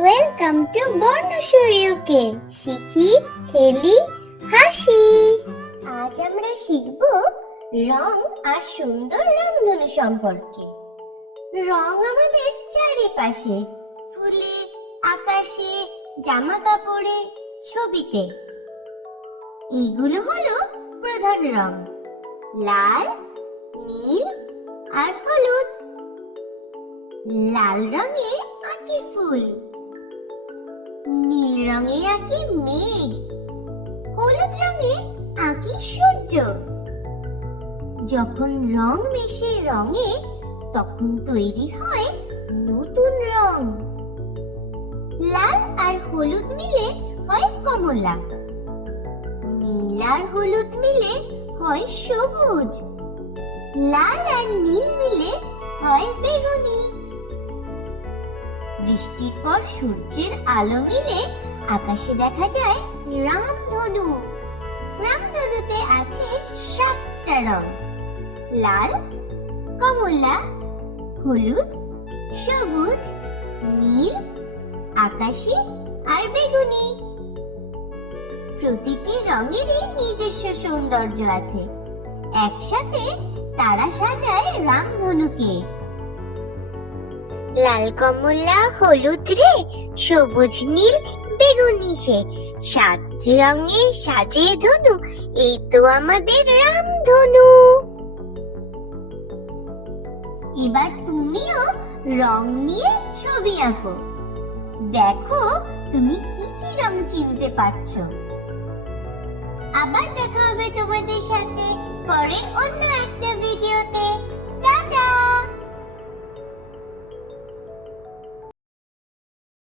Welcome to বর্ণসূর্যকে শিখি, খেলি, হাসি। আজ আমরা শিখব রং আর সুন্দর রামধনু সম্পর্কে। রং আমাদের চারিপাশে, ফুলে, আকাশে জামা কাপড়ে ছবিতে। এইগুলো হলো প্রধান রং। লাল, নীল আর হলুদ। লাল রঙে আঁকি ফুল। রঙে আঁকি মেঘ, হলুদ রঙে আঁকি সূর্য। যখন রং মেশে রঙে, তখন তৈরি হয় নতুন রং। লাল আর হলুদ মিলে হয় কমলা। নীল আর হলুদ মিলে হয় সবুজ। লাল আর নীল মিলে হয় বেগুনি। বৃষ্টির পর সূর্যের আলো মিলে আকাশে দেখা যায় রামধনু। রামধনুতে আছে সাতটা রং। লাল, কমলা, হলুদ, সবুজ, নীল, আকাশি আর বেগুনি। প্রতিটি রঙেরই নিজস্ব সৌন্দর্য আছে। একসাথে তারা সাজায় রামধনুকে। লাল কমলা, হলুদ রে, সবুজ নীল, বেগুনি সে সাত রঙে সাজে ধনু, এই তো আমাদের রামধনু। এবার তুমিও রং নিয়ে ছবি আঁকো। দেখো তুমি কি কি রং চিনতে পারছ। আবার দেখা হবে তোমাদের সাথে পরে অন্য একটা ভিডিওতে। টাটা!